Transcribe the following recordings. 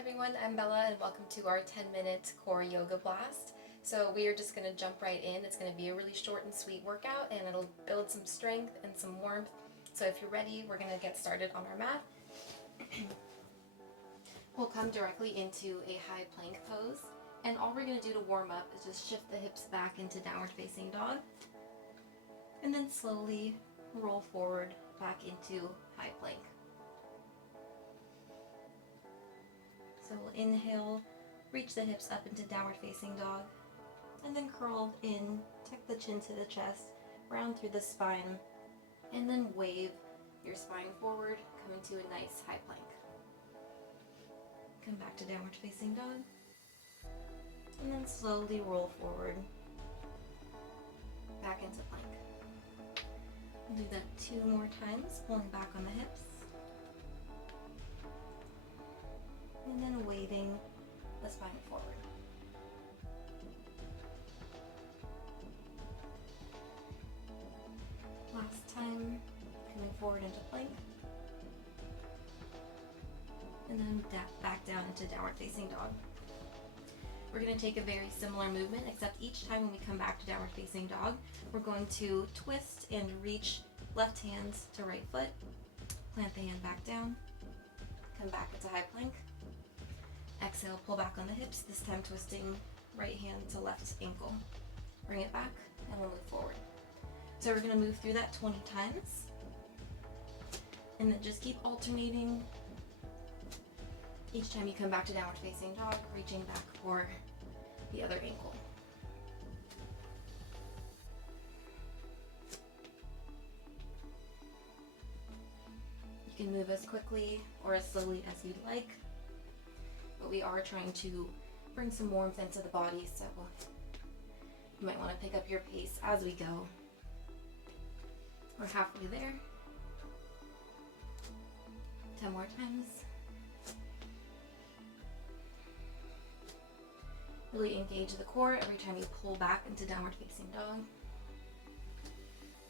everyone, I'm Bella and welcome to our 10-minute core yoga blast. So we are just going to jump right in. It's going to be a really short and sweet workout and it'll build some strength and some warmth. So if you're ready, we're going to get started on our mat. We'll come directly into a high plank pose, and all we're going to do to warm up is just shift the hips back into downward facing dog and then slowly roll forward back into high plank. So we'll inhale, reach the hips up into downward facing dog, and then curl in, tuck the chin to the chest, round through the spine, and then wave your spine forward, come into a nice high plank. Come back to downward facing dog, and then slowly roll forward, back into plank. We'll do that 2 more times, pulling back on the hips. And then waving the spine forward. Last time, coming forward into plank. And then back down into downward facing dog. We're going to take a very similar movement, except each time when we come back to downward facing dog, we're going to twist and reach left hand to right foot, plant the hand back down, come back into high plank. Exhale, pull back on the hips, this time twisting right hand to left ankle. Bring it back, and we'll move forward. So we're going to move through that 20 times, and then just keep alternating. Each time you come back to downward facing dog, reaching back for the other ankle. You can move as quickly or as slowly as you'd like, but we are trying to bring some warmth into the body, so you might want to pick up your pace as we go. We're halfway there. 10 more times. Really engage the core every time you pull back into downward facing dog.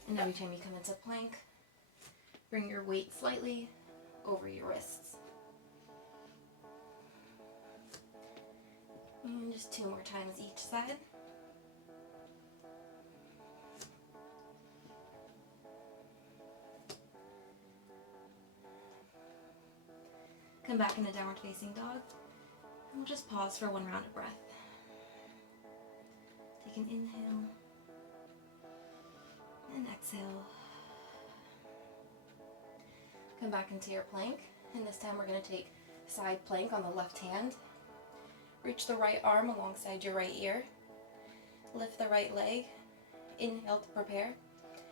And every time you come into plank, bring your weight slightly over your wrists. And just 2 more times each side. Come back into downward facing dog. And we'll just pause for 1 round of breath. Take an inhale and exhale. Come back into your plank, and this time we're going to take side plank on the left hand. Reach the right arm alongside your right ear. Lift the right leg. Inhale to prepare.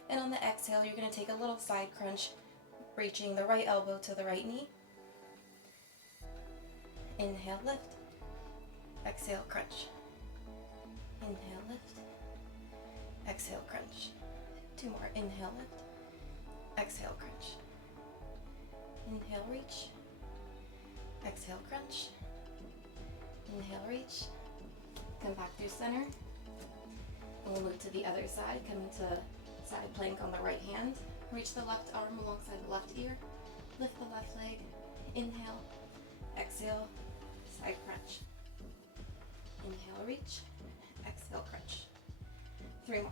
And on the exhale, you're going to take a little side crunch, reaching the right elbow to the right knee. Inhale, lift. Exhale, crunch. Inhale, lift. Exhale, crunch. 2 more. Inhale, lift. Exhale, crunch. Inhale, reach. Exhale, crunch. Inhale, reach. Come back through center. And we'll move to the other side. Come into side plank on the right hand. Reach the left arm alongside the left ear. Lift the left leg. Inhale. Exhale. Side crunch. Inhale, reach. Exhale, crunch. 3 more.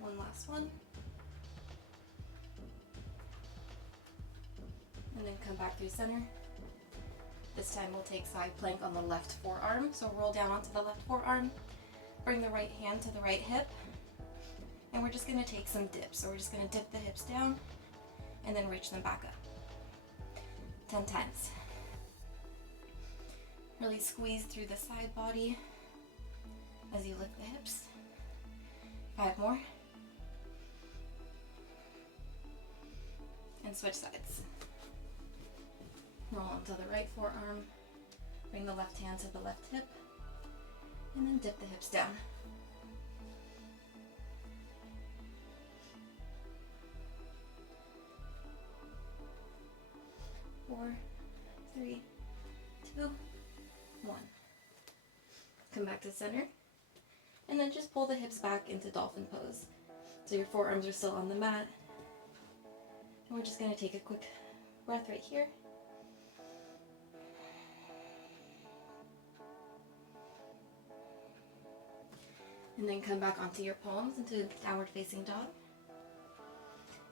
1 last one. And then come back through center. This time we'll take side plank on the left forearm. So roll down onto the left forearm. Bring the right hand to the right hip. And we're just going to take some dips. So we're just going to dip the hips down and then reach them back up. 10 times. Really squeeze through the side body as you lift the hips. 5 more. And switch sides. Roll onto the right forearm. Bring the left hand to the left hip. And then dip the hips down. 4, 3, 2, 1. Come back to center. And then just pull the hips back into dolphin pose. So your forearms are still on the mat. And we're just going to take a quick breath right here. And then come back onto your palms into downward facing dog.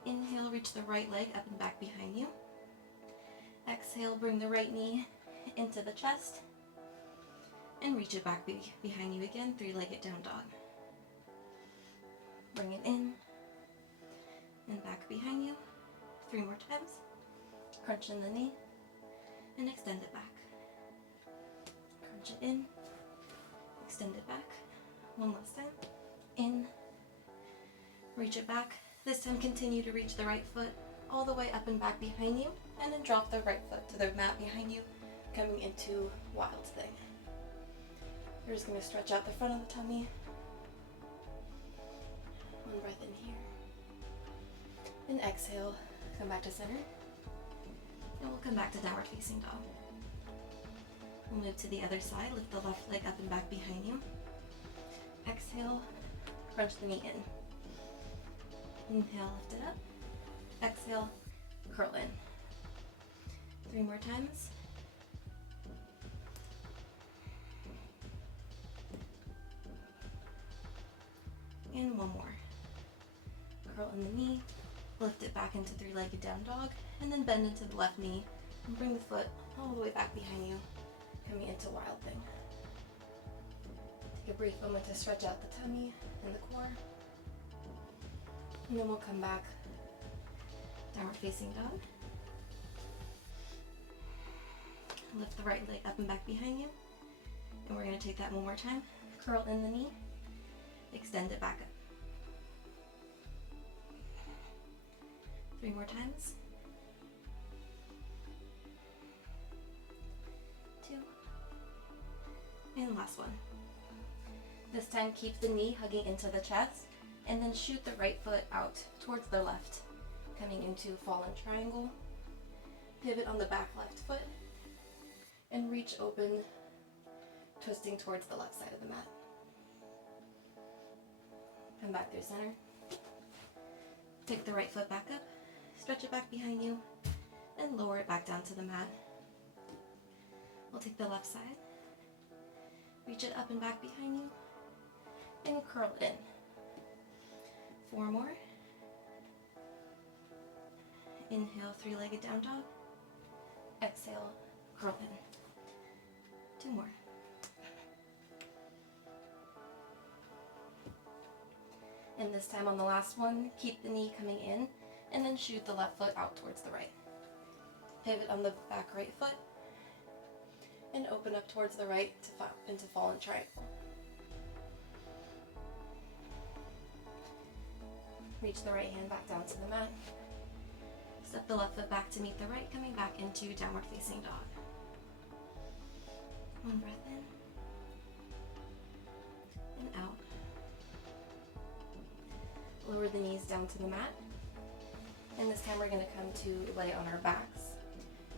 Inhale, reach the right leg up and back behind you. Exhale, bring the right knee into the chest. And reach it back behind you again, three-legged down dog. Bring it in and back behind you. 3 more times. Crunch in the knee and extend it back. Crunch it in, extend it back. One last time. In, reach it back. This time continue to reach the right foot all the way up and back behind you, and then drop the right foot to the mat behind you, coming into wild thing. You're just going to stretch out the front of the tummy. One breath in here. And exhale, come back to center. And we'll come back to downward facing dog. We'll move to the other side, lift the left leg up and back behind you. Exhale, crunch the knee in. Inhale, lift it up. Exhale, curl in. 3 more times. And 1 more. Curl in the knee, lift it back into three-legged down dog, and then bend into the left knee and bring the foot all the way back behind you, coming into wild thing. Take a brief moment to stretch out the tummy and the core. And then we'll come back, downward facing dog. Lift the right leg up and back behind you. And we're going to take that 1 more time. Curl in the knee, extend it back up. 3 more times. 2. And last one. This time keep the knee hugging into the chest, and then shoot the right foot out towards the left, coming into fallen triangle. Pivot on the back left foot, and reach open, twisting towards the left side of the mat. Come back through center. Take the right foot back up, stretch it back behind you, and lower it back down to the mat. We'll take the left side, reach it up and back behind you, and curl in. 4 more. Inhale, three-legged down dog. Exhale, curl in. 2 more. And this time on the last one, keep the knee coming in, and then shoot the left foot out towards the right. Pivot on the back right foot, and open up towards the right into fallen triangle. Reach the right hand back down to the mat. Step the left foot back to meet the right, coming back into downward facing dog. 1 breath in and out. Lower the knees down to the mat. And this time we're going to come to lay on our backs.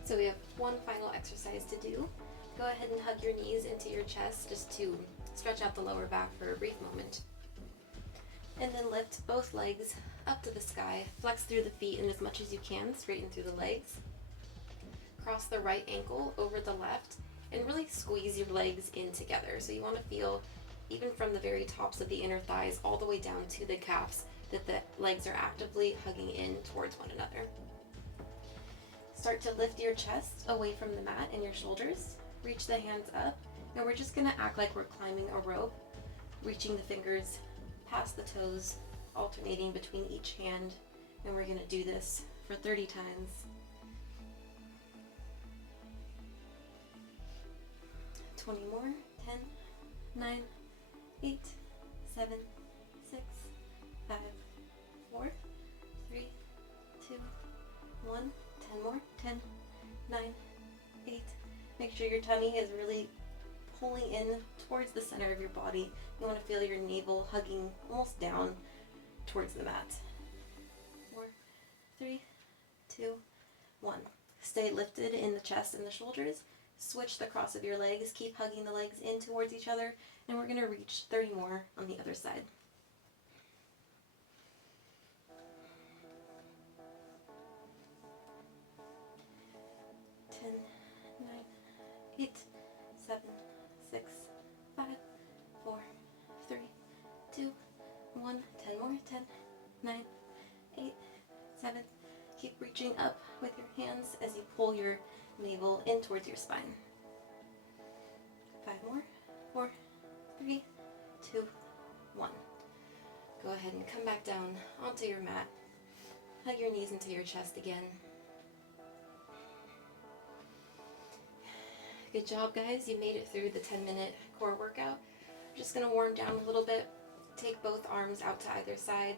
So we have one final exercise to do. Go ahead and hug your knees into your chest just to stretch out the lower back for a brief moment. And then lift both legs up to the sky. Flex through the feet and as much as you can, straighten through the legs. Cross the right ankle over the left and really squeeze your legs in together. So you want to feel, even from the very tops of the inner thighs all the way down to the calves, that the legs are actively hugging in towards one another. Start to lift your chest away from the mat and your shoulders. Reach the hands up, and we're just going to act like we're climbing a rope, reaching the fingers past the toes, alternating between each hand, and we're going to do this for 30 times. 20 more. 10, 9, 8, 7, 6, 5, 4, 3, 2, 1. 10 more. 10, 9, 8. Make sure your tummy is really pulling in towards the center of your body. You want to feel your navel hugging almost down towards the mat. 4, 3, 2, 1. Stay lifted in the chest and the shoulders. Switch the cross of your legs. Keep hugging the legs in towards each other. And we're going to reach 30 more on the other side. 8, 7, 6, 5, 4, 3, 2, 1. 10 more. 10, 9, 8, 7. Keep reaching up with your hands as you pull your navel in towards your spine. 5 more. 4, 3, 2, 1. Go ahead and come back down onto your mat. Hug your knees into your chest again. Good job, guys. You made it through the 10-minute core workout. I'm just going to warm down a little bit. Take both arms out to either side.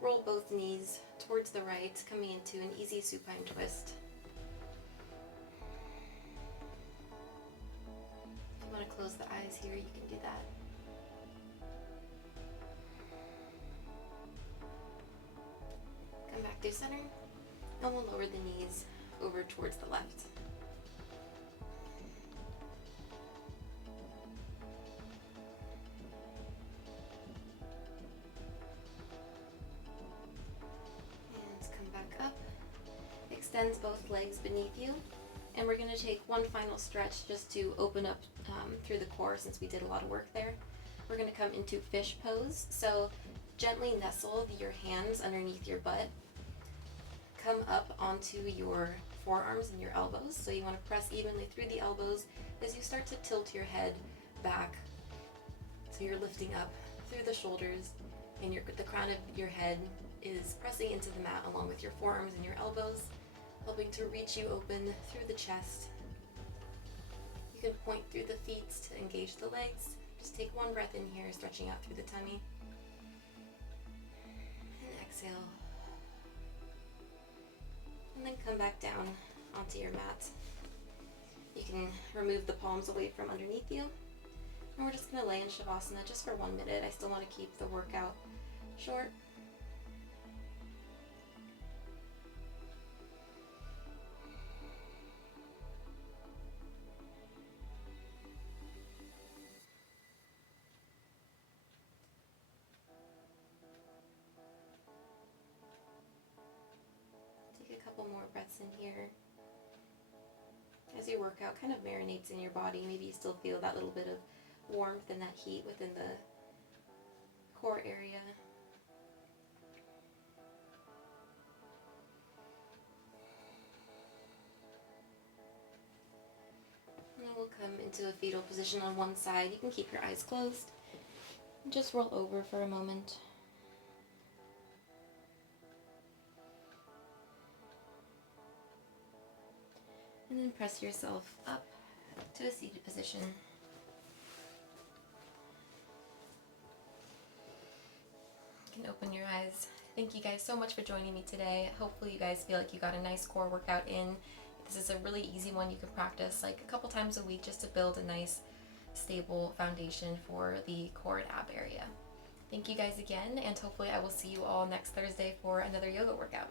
Roll both knees towards the right, coming into an easy supine twist. If you want to close the eyes here, you can do that. Come back through center, and we'll lower the knees over towards the left. Extends both legs beneath you, and we're going to take one final stretch just to open up through the core since we did a lot of work there. We're going to come into fish pose, so gently nestle your hands underneath your butt. Come up onto your forearms and your elbows, so you want to press evenly through the elbows as you start to tilt your head back, so you're lifting up through the shoulders, and the crown of your head is pressing into the mat along with your forearms and your elbows, helping to reach you open through the chest. You can point through the feet to engage the legs. Just take one breath in here, stretching out through the tummy. And exhale. And then come back down onto your mat. You can remove the palms away from underneath you. And we're just going to lay in Shavasana just for 1 minute. I still want to keep the workout short. More breaths in here. As your workout kind of marinates in your body, maybe you still feel that little bit of warmth and that heat within the core area. And then we'll come into a fetal position on one side. You can keep your eyes closed and just roll over for a moment. And then press yourself up to a seated position. You can open your eyes. Thank you guys so much for joining me today. Hopefully you guys feel like you got a nice core workout in. This is a really easy one you can practice like a couple times a week just to build a nice stable foundation for the core and ab area. Thank you guys again, and hopefully I will see you all next Thursday for another yoga workout.